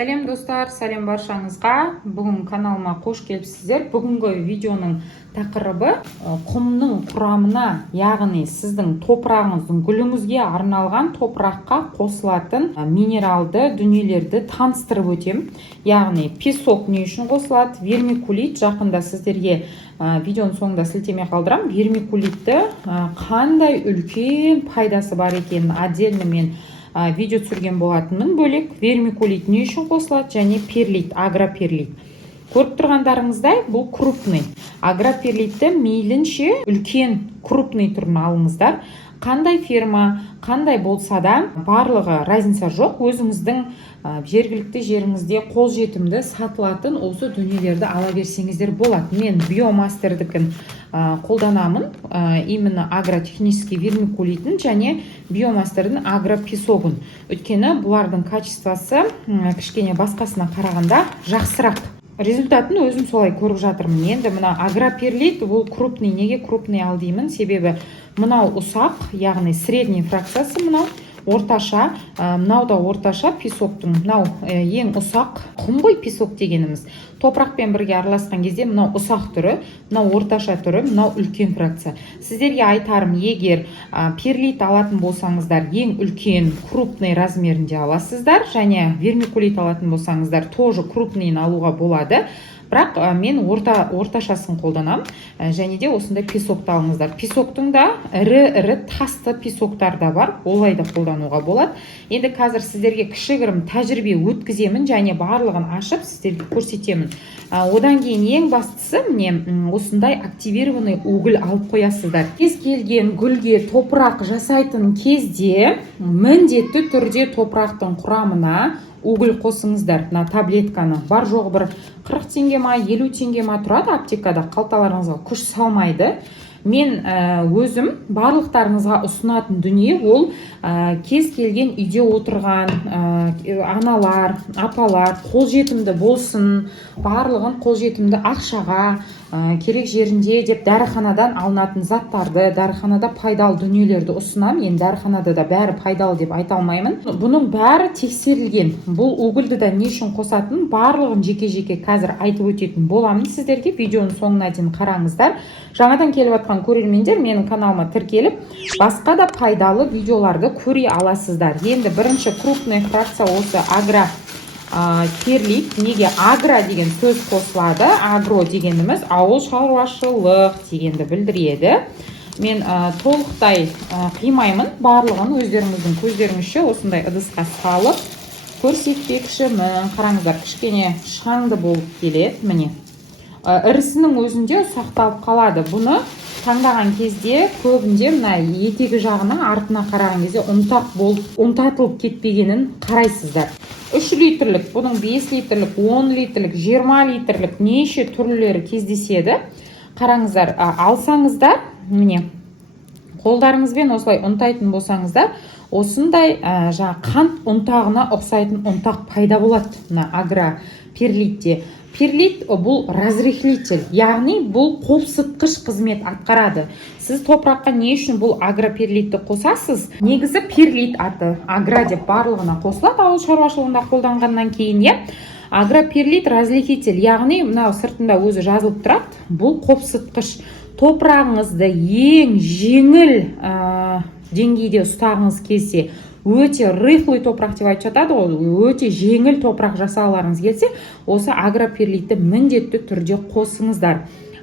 Сәлем достар, сәлем баршаңызға. Бүгін каналыма қош келіпсіздер. Бүгінгі видеоның тақырыбы құмның құрамына, яғни сіздің топырағыңыздың гүліңізге арналған топыраққа қосылатын минералды дүниелерді таныстырып өтем. Яғни песок не үшін қосылады, вермикулит, жақында сіздерге видеоның соңында сілтеме қалдырам. Вермикулитті қандай үлкен пайдасы бар екенін отдельно мен видео түсірген болатынмын. Бөлек вермикулит не үшін қосылады және перлит, агроперлит. Көріп тұрғандарыңыздай, бұл крупный. Агроперлитті мейлінше үлкен крупный түрін алыңыздар. Қандай ферма, қандай болса да барлығы разница жоқ. Өзіңіздің жергілікті жеріңізде қолжетімді сатылатын осы дүниелерді ала берсеңіздер болады. Мен биомастердікін қолданамын, именно агротехнический вермикулитін және биомастердің агропесогын. Өйткені бұлардың качествосы кішкене басқасына қарағанда жақсырақ. Результатын өзім солай көріп жатырмын. Енді мына агроперлит бұл крупный. Неге крупный ал деймін? Себебі мынау ұсақ, яғни средний фракциясы мынау. Орташа, мынау да орташа песоктың, мынау ең ұсақ құм ғой песок дегеніміз. Топырақпен бірге араласқан кезде мынау ұсақ түрі, мынау орташа түрі, мынау үлкен фракция. Сіздерге айтарым, егер перлит алатын болсаңыздар, ең үлкен крупный размерінде аласыздар, және вермикулит алатын болсаңыздар, тоже крупныйын алуға болады. Бірақ мен орташасын қолданам, және де осындай песокты алыңыздар. Песоктың да ірі тасты песоктар да бар, олай да қолдануға болады. Енді қазір сіздерге кішігірім тәжірибе өткіземін және барлығын ашып сіздерге көрсетемін. Одан кейін ең бастысы міне осындай активированный уголь алып қоясыздар. Кез келген гүлге топырақ жасайтын кезде міндетті түрде топырақтың құрамына уголь қосыңыздар. На таблетканы бар жоғы бір 40 теңге ма, 50 теңге ма тұрады аптекада, қалталарыңызға күш салмайды. Мен өзім барлықтарыңызға ұсынатын дүние ол кез келген үйде отырған аналар, апалар қолжетімді болсын, барлығын қолжетімді ақшаға керек жерінде деп дәріханадан алынатын заттарды, дәріханада пайдалы дүниелерді ұсынам. Мен дәріханада да бәрі пайдалы деп айта алмаймын. Бұның бәрі тексерілген. Бұл угольді да не үшін қосатын, барлығын жеке-жеке қазір айтып өтетін боламын сіздерге. Видеоның соңына дейін қараңыздар. Жаңадан келіп жатқан көрермендер менің каналыма тіркеліп, басқа да пайдалы видеоларды көре аласыздар. Енді бірінші крупный фракция осы агроперлит. Неге агро деген сөз қосылады? Агро дегеніміз ауыл шаруашылық дегенді білдіреді. Мен толықтай қимаймын, барлығын өздеріңіздің көздеріңізше осындай ыдысқа салып көрсетпекшімін. Қараңыздар, кішкене шаңды болып келеді, міне. Ірісінің өзінде сақталып қалады. Бұны таңдаған кезде көбінде мына етегі жағына артына қараған кезде ұнтатылып кетпегенін қарайсыздар. 3 литрлік, бұның 5 литрлік, 10 литрлік, 20 литрлік неше түрлері кездеседі. Қараңыздар, алсаңыздар, міне қолдарыңызбен осылай ұнтайтын болсаңыздар, осындай қант ұнтағына ұқсайтын ұнтақ пайда болады мына агроперлитте. Перлит бұл разрыхлитель, яғни бұл қопсытқыш қызмет атқарады. Сіз топыраққа не үшін бұл агроперлитті қосасыз? Негізі перлит аты, агро деп барлығына қосылады, ауыл шаруашылығында қолданғаннан кейін. Агроперлит разрыхлитель, яғни мынау сыртында өзі жазылып тұрады. Бұл қопсытқыш. Топырағыңызды ең жеңіл деңгейде ұстағыңыз келсе, өте рыхлый топырақ деп айтып жатады ғой, өте жеңіл топырақ жасауларыңыз келсе, осы агроперлитті міндетті түрде қосыңыздар.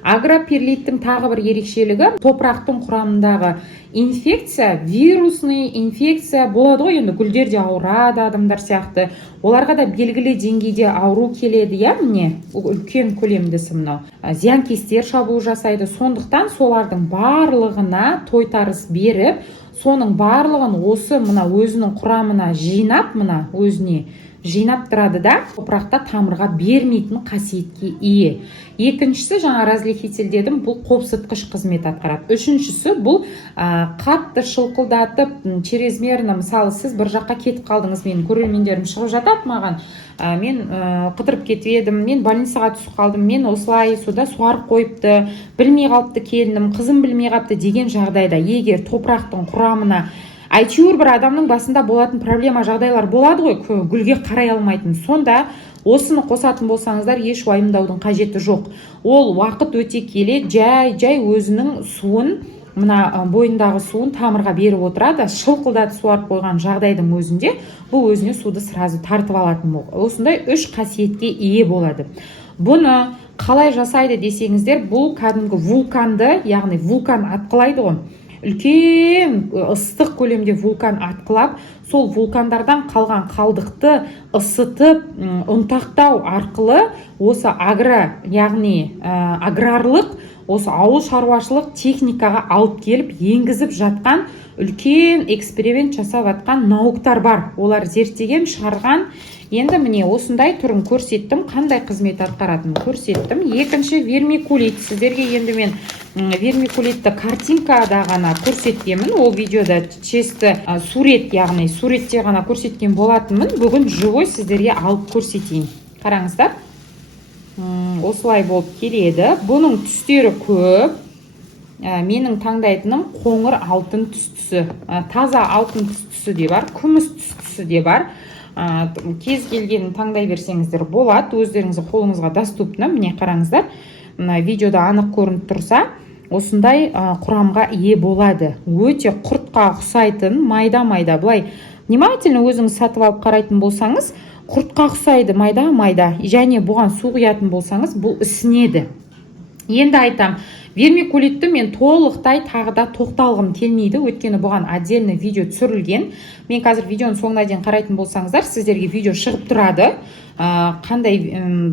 Агроперлиттің тағы бір ерекшелігі, топырақтың құрамындағы инфекция, вирусный инфекция болады ғой, енді гүлдерде ауырады адамдар сияқты. Оларға да белгілі деңгейде ауру келеді, міне үлкен көлемдісі мынау. Зиянкестер шабуыл жасайды. Сондықтан солардың барлығына тойтарыс беріп, соның барлығын осы мына өзінің құрамына жинап, мына өзіне жинап тұрады да, топырақта тамырға бермейтін қасиетке ие. Екіншісі, жаңа разрыхлитель дедім, бұл қопсытқыш қызмет атқарады. Үшіншісі, бұл қатты шылқылдатып, чрезмерно, мысалы, сіз бір жаққа кетіп қалдыңыз, менің көрермендерім шығып жатады маған, мен қыдырып кетіп едім, мен больницаға түсіп қалдым, мен осылай суда суарып қойыпты, білмей қалыпты келінім, қызым білмей қалыпты деген жағдайда, егер топырақтың құрамына әйтеуір бір адамның басында болатын проблема жағдайлар болады ғой, гүлге қарай алмайтын. Сонда осыны қосатын болсаңыздар еш уайымдаудың қажеті жоқ. Ол уақыт өте келе жай өзінің суын, мына бойындағы суын тамырға беріп отырады. Шылқылдатып суарып қойған жағдайдың өзінде бұл өзіне суды сразу тартып алатын болды. Осындай 3 қасиетке ие болады. Бұны қалай жасайды десеңіздер, бұл кәдімгі вулканды, яғни вулкан атқылайды ғой. Үлкен ыстық көлемде вулкан атқылап, сол вулкандардан қалған қалдықты ысытып, ұнтақтау арқылы осы яғни аграрлық, осы ауыл шаруашылық техникаға алып келіп енгізіп жатқан үлкен эксперимент жасап жатқан науктар бар. Олар зерттеген, шығарған. Енді міне осындай түрін көрсеттім, қандай қызмет атқаратынын көрсеттім. Екінші вермикулит. Сіздерге енді мен вермикулитті картинкада ғана көрсеткенмін. Ол видеода чисті сурет, яғни суретте ғана көрсеткен болатынмын. Бүгін живой сіздерге алып көрсетейін. Қараңыздар. Осылай болып келеді. Бұның түстері көп. Менің таңдайтыным қоңыр алтын түстісі. Таза алтын түстісі де бар, күміс түстісі де бар. Кез келгенін таңдай берсеңіздер болады. Өздеріңіздің қолыңызға доступны. Міне қараңыздар. Видеода анық көрініп тұрса, осындай құрамға ие болады. Өте құртқа ұқсайтын, майда-майда. Былай внимательно өзіңіз сатып алып қарайтын болсаңыз, құртқа ұқсайды, майда-майда. Және бұған су құятын болсаңыз, бұл ісінеді. Енді айтам, вермикулитті мен толықтай тағыда тоқталғым келмейді, өйткені бұған отдельно видео түсірілген. Мен қазір видеоның соңына дейін қарайтын болсаңыздар, сіздерге видео шығып тұрады. Қандай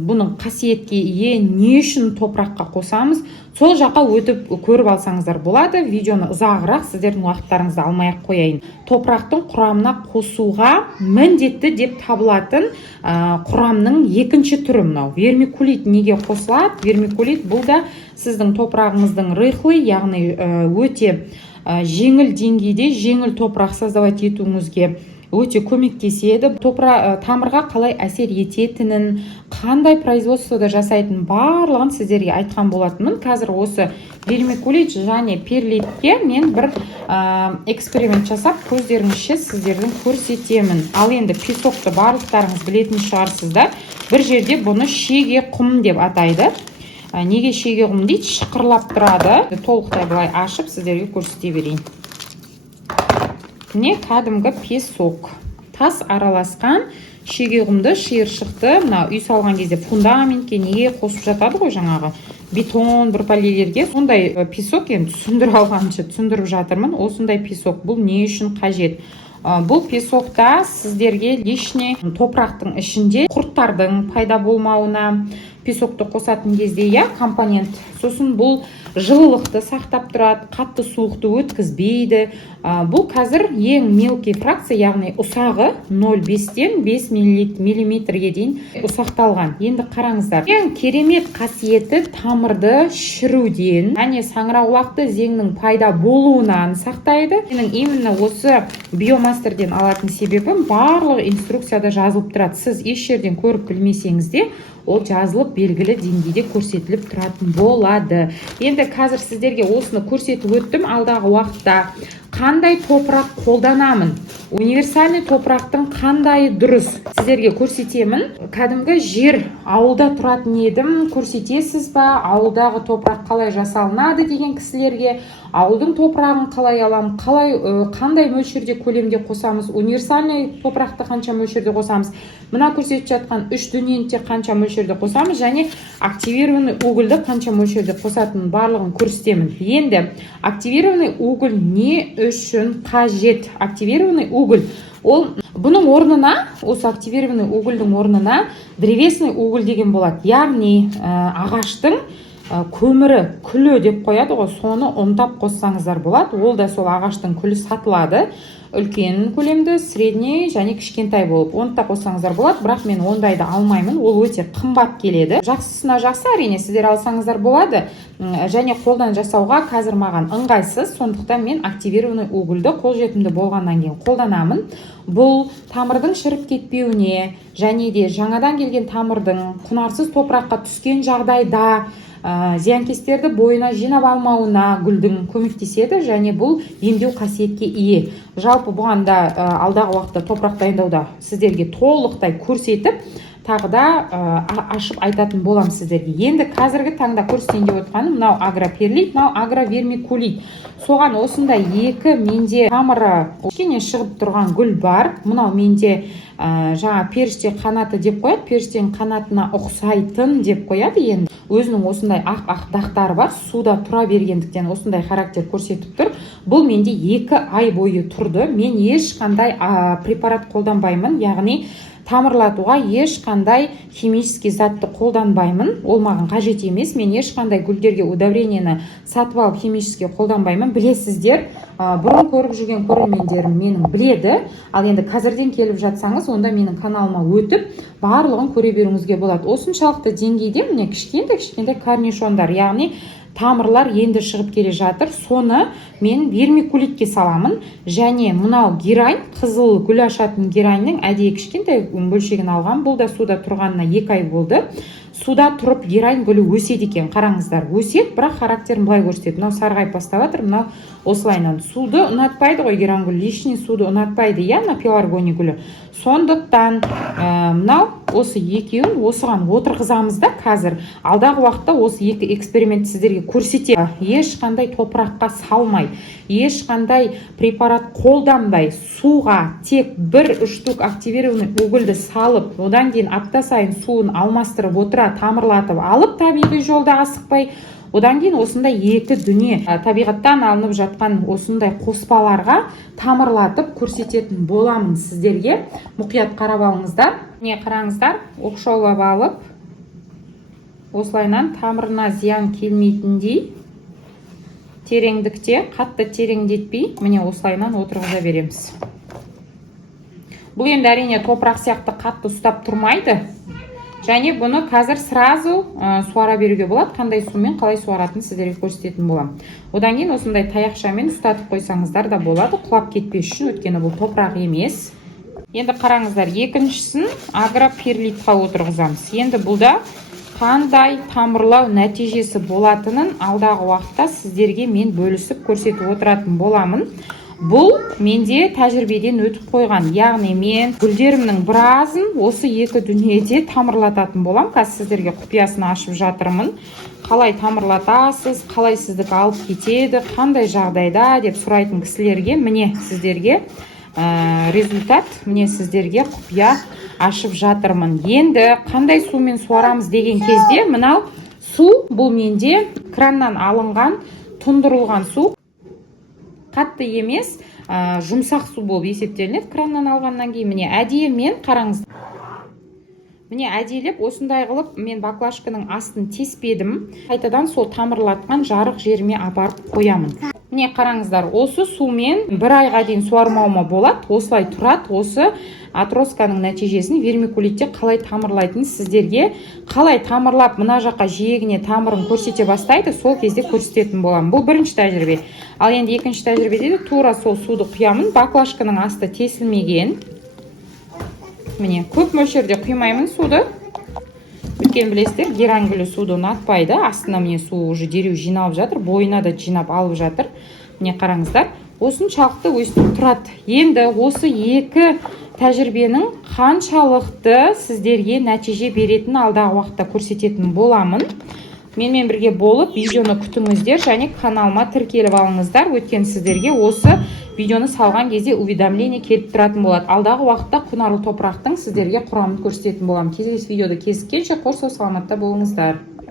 бұның қасиетке ие, не үшін топыраққа қосамыз, сол жаққа өтіп көріп алсаңыздар болады. Видеоны ұзағырақ сіздердің уақыттарыңызды алмай-ақ қояйын. Топырақтың құрамына қосуға міндетті деп табылатын құрамның екінші түрі мынау. Вермикулит неге қосылады? Вермикулит бұл да сіздің топырағыңыздың рыхлый, яғни өте жеңіл деңгейде жеңіл топырақ создавать етуіңізге өте көмектеседі. Тамырға қалай әсер ететінін, қандай производствода жасайтын барлығын сіздерге айтқан болатынмын. Қазір осы вермикулит және перлитке мен бір эксперимент жасап, көздеріңізше сіздердің көрсетемін. Ал енді песокты барлықтарыңыз білетін шығарсыздар. Бір жерде бұны шеге құм деп атайды. Неге шеге құм дейді? Шықырлап тұрады. Толықтай былай ашып сіздерге көрсете берейін. Міне кәдімгі песок. Тас араласқан шеге құмды, шиыршықты, мына үй салған кезде фундаментке неге қосып жатады ғой жаңағы бетон, бір полилерге. Сондай песок, енді түсіндіріп алғанша түсіндіріп жатырмын. Осындай песок бұл не үшін қажет? Бұл песокта сіздерге лишний топырақтың ішінде құрттардың пайда болмауына, песокты қосатын кезде компонент. Сосын бұл жылылықты сақтап тұрады, қатты суықты өткізбейді. Бұл қазір ең мелкий фракция, яғни ұсағы 0,5-тен 5 миллиметрге дейін ұсақталған. Енді қараңыздар. Ең керемет қасиеті тамырды шіруден, және саңырауқұлақты зеңнің пайда болуынан сақтайды. Менің именно осы биомастерден алатын себебім барлық инструкцияда жазылып тұрады. Сіз еш жерден көріп білмесеңіз де, ол жазылып белгілі деңгейде көрсетіліп тұратын болады. Енді қазір сіздерге осыны көрсетіп өттім. Алдағы уақытта қандай топырақ қолданамын, универсальный топырақтың қандай дұрыс сіздерге көрсетемін. Кәдімгі жер, ауылда тұратын едім, көрсетесіз ба? Ауылдағы топырақ қалай жасалынады деген кісілерге, ауылдың топырағын қалай аламын, қандай мөлшерде көлемде қосамыз, универсальный топырақты қанша мөлшерде қосамыз, мына көрсетіп жатқан 3 дүниенте қанша мөлшерде қосамыз, және активированный угольді қанша мөлшерде қосатынын барлығын көрсетемін. Енді активированный уголь не үшін қажет? Активированный уголь, ол бұның орнына, осы активированный угольдің орнына древесный уголь деген болады. Яғни ағаштың көмірі, күлі деп қояды ғой, соны ұнтап қоссаңыздар болады. Ол да сол ағаштың күлі сатылады. Үлкен көлемді, средний және кішкентай болып онта қоссаңыздар болады, бірақ мен ондайды алмаймын. Ол өте қымбат келеді. Жақсысына жақсы, әрине сіздер алсаңыздар болады. Және қолдан жасауға қазір маған ыңғайсыз, сондықтан мен активированный угольді қолжетімді болғаннан кейін қолданамын. Бұл тамырдың шіріп кетпеуіне, және де жаңадан келген тамырдың құнарсыз топыраққа түскен жағдайда зиянкестерді бойына жинап алмауына гүлдің көмектеседі және бұл емдеу қасиетке ие. Жалпы бұған да алдағы уақытта топырақ дайындауда сіздерге толықтай көрсетіп, тағы да ашып айтатын болам сіздерге. Енді қазіргі таңда көрсетейін деп отырғаным мынау агроперлит, мынау агровермикулит. Соған осындай екі менде тамыры кішкене шығып тұрған гүл бар. Мынау менде жаңа періште қанаты деп қояды, періштенің қанатына ұқсайтын деп қояды. Енді өзінің осындай ақ дақтары бар, суда тұра бергендіктен осындай характер көрсетіп тұр. Бұл менде 2 ай бойы тұрды. Мен ешқандай препарат қолданбаймын, яғни тамырлатуға ешқандай химический затты қолданбаймын. Ол маған қажет емес. Мен ешқандай гүлдерге удобрениені сатып алып химический қолданбаймын. Білесіздер, бұрын көріп жүрген көрермендерім менің біледі. Ал енді қазірден келіп жатсаңыз, онда менің каналыма өтіп, барлығын көре беруіңізге болады. Осыншалықты деңгейде міне кішкентай корнишондар, яғни тамырлар енді шығып келе жатыр. Соны мен вермикулитке саламын. Және мынау герань, қызыл гүл ашатын гераньның әдейі кішкентай бөлшегін алған. Бұл да суда тұрғанына 2 ай болды. Суда тұрып герань гүлі өседі екен. Қараңыздар, өседі, бірақ характерін былай көрсетеді. Мынау сарғайып бастап жатыр, мынау осылайынан. Суды ұнатпайды ғой герань гүлі, лишний суды ұнатпайды, яғни пеларгония гүлі. Сондықтан мынау осы екеуін осыған отырғызамыз да қазір. Алдағы уақытта осы екі эксперимент сіздерге көрсетемін. Ешқандай топыраққа салмай, ешқандай препарат қолданбай, суға тек 1-3 штук активированный угольді салып, одан кейін апта сайын суын алмастырып отыра, тамырлатып алып, табиғи жолда асықпай, одан кейін осындай екі дүние табиғаттан алынып жатқан осындай қоспаларға тамырлатып көрсететін боламын сіздерге. Мұқият қарап алыңыздар. Не қараңыздар, оқшаулап алып, осылайынан тамырына зиян келмейтіндей тереңдікте, қатты тереңдетпей, міне осылайынан отырғыза береміз. Бұл енді әрине топырақ сияқты қатты ұстап тұрмайды. Және бұны қазір сразу суара беруге болады. Қандай сумен қалай суаратын сіздерге көрсететін болам. Одан кейін осындай таяқшамен ұстатып қойсаңыздар да болады, құлап кетпес үшін, өйткені бұл топырақ емес. Енді қараңыздар, екіншісін агроперлитқа отырғызамыз. Енді бұлда қандай тамырлау нәтижесі болатынын алдағы уақытта сіздерге мен бөлісіп көрсетіп отыратын боламын. Бұл менде тәжірибеден өтіп қойған, яғни мен гүлдерімнің біразын осы екі дүниеде тамырлататын болам. Қазір сіздерге құпиясын ашып жатырмын. Қалай тамырлатасыз, қалай сіздік алып кетеді, қандай жағдайда деп сұрайтын кісілерге міне сіздерге результат, міне сіздерге құпия ашып жатырмын. Енді қандай сумен суарамыз деген кезде, мынау су, бұл менде краннан алынған, тұндырылған су. Қатты емес, жұмсақ су болып есептелінеді. Краннан алғаннан кейін міне әдейі мен қараңыз. Міне әдейілеп осындай қылып мен баклажканың астын теспедім. Қайтадан сол тамырлатқан жарық жеріме апарып қоямын. Міне қараңыздар, осы сумен 1 айға дейін суармауыма болады. Осылай тұрады. Осы атросканың нәтижесін вермикулитте қалай тамырлайтын сіздерге, қалай тамырлап мына жаққа жиегіне тамырын көрсете бастайды, сол кезде көрсететін боламын. Бұл бірінші тәжірибе. Ал енді екінші тәжірибеде тура сол суды құямын. Баклажканың асты тесілмеген. Міне көп мөлшерде құймаймын суды. Өйткені білесіздер, герань гүлі суды ұнатпайды. Астына міне су уже дереу жиналып жатыр, бойына да жинап алып жатыр. Міне қараңыздар, осыншалықты өстіп тұрады. Енді осы екі тәжірибенің қаншалықты сіздерге нәтиже беретін алдағы уақытта көрсететін боламын. Менімен бірге болып видеоны күтіңіздер және каналыма тіркеліп алыңыздар. Өткен сіздерге осы видеоны салған кезде уведомление келіп тұратын болады. Алдағы уақытта құнарлы топырақтың сіздерге құрамын көрсететін боламын. Келесі видеода кездескенше қош сау саламатта болыңыздар.